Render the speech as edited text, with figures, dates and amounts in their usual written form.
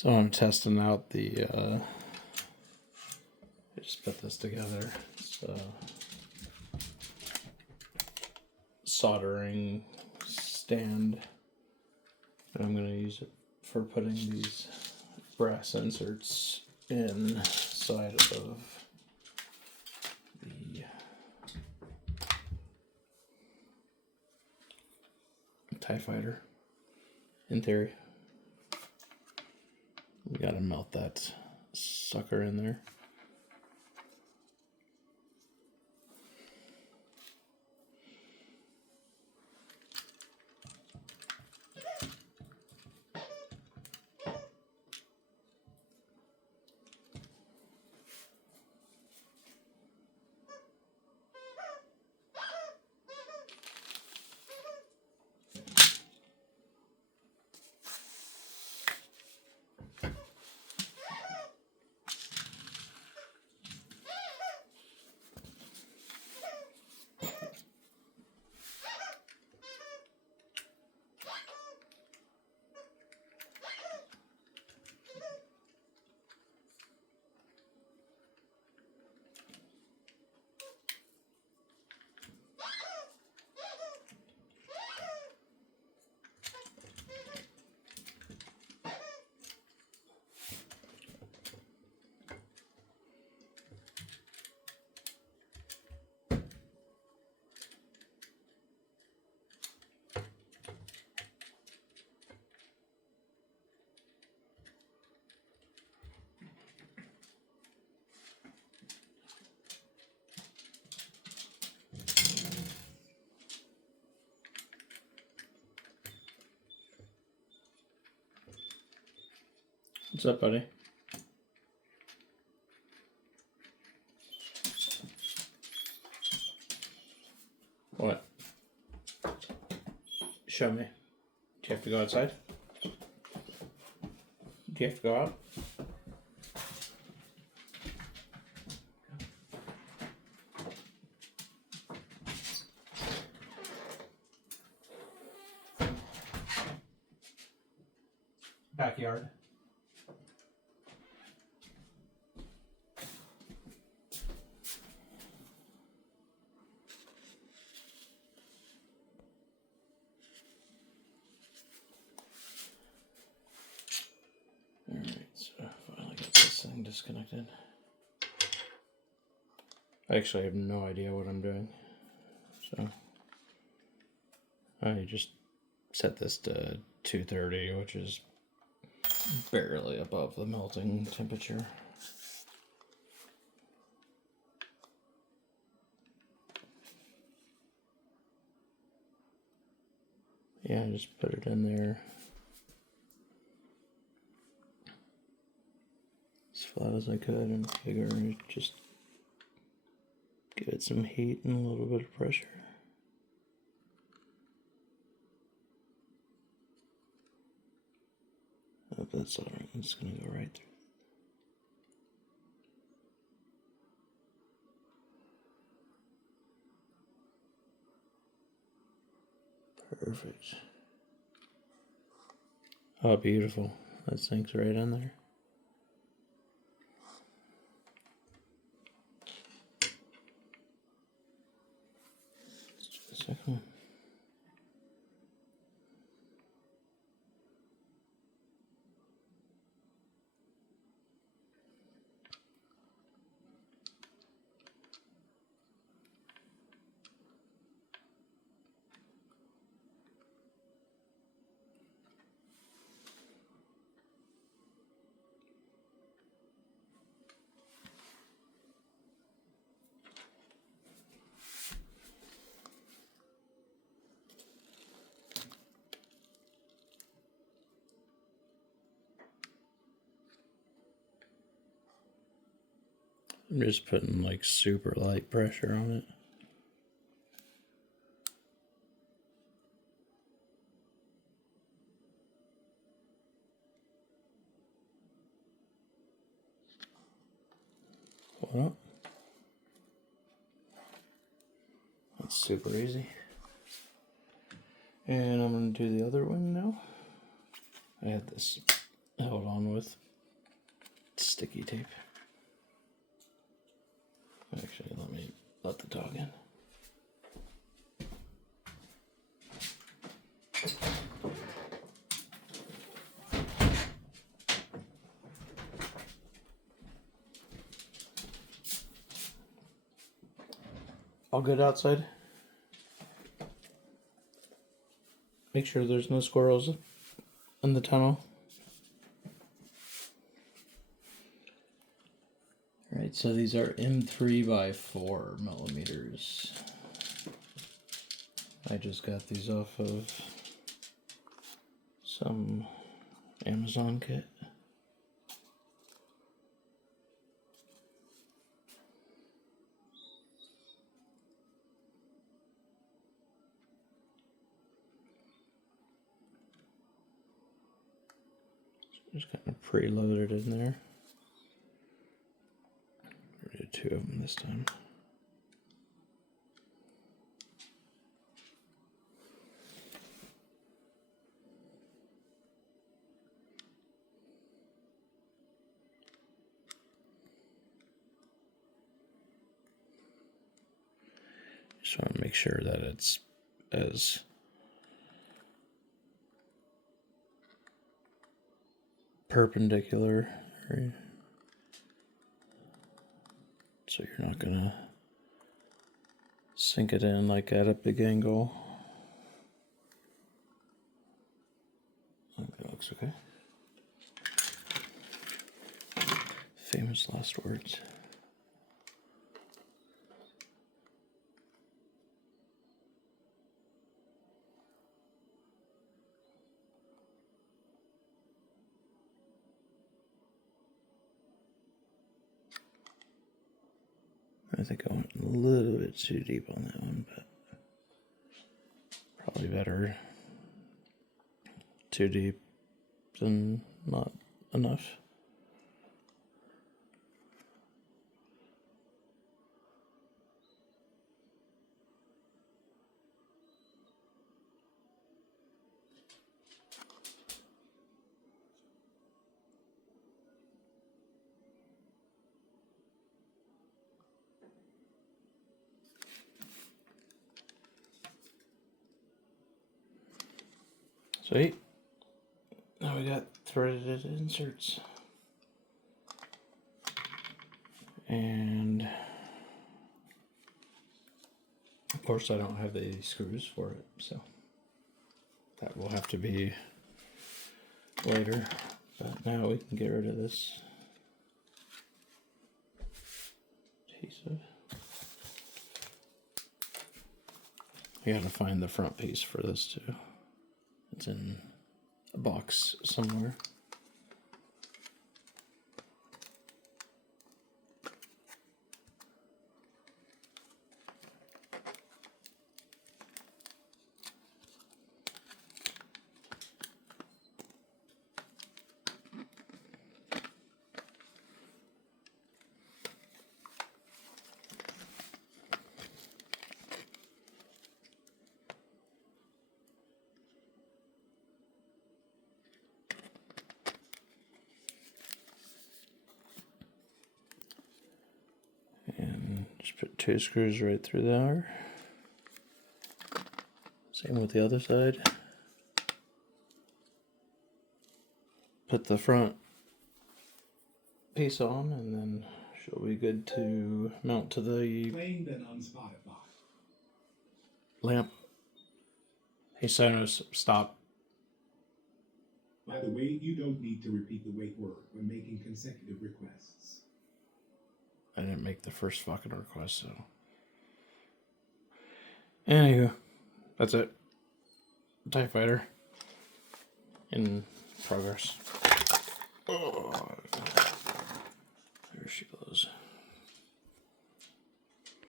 So I'm testing out the, I just put this together. It's soldering stand. And I'm going to use it for putting these brass inserts inside of the TIE Fighter, in theory. We gotta melt that sucker in there. What's up, buddy? What? Show me. Do you have to go outside? Do you have to go out? Backyard. Alright, so finally got this thing disconnected. I actually have no idea what I'm doing. So I just set this to 230, which is barely above the melting temperature. Yeah, I just put it in there as flat as I could and figure just give it some heat and a little bit of pressure. I hope that's alright. It's gonna go right through. Perfect. Oh, beautiful. That sinks right in there. Just a second. I'm just putting like super light pressure on it. Well, that's super easy. And I'm going to do the other one now. I had this held on with sticky tape. Actually, let me let the dog in. All good outside? Make sure there's no squirrels in the tunnel. Alright, so these are M3 by 4 millimeters. I just got these off of some Amazon kit. Just kind of preloaded in there. I did 2 of them this time. Just want to make sure that it's as perpendicular, right? So you're not gonna sink it in like at a big angle. I think that looks okay. Famous last words. I think I went a little bit too deep on that one, but probably better too deep than not enough. Sweet. Now we got threaded inserts. And of course I don't have the screws for it, so that will have to be later. But now we can get rid of this adhesive. We gotta find the front piece for this too. It's in a box somewhere. Just put 2 screws right through there. Same with the other side. Put the front piece on, and then she'll be good to mount to the lamp. Hey Sonos, stop. By the way, you don't need to repeat the wait word when making consecutive requests. I didn't make the first fucking request, so. Anywho, that's it. TIE Fighter in progress. Oh, there she goes.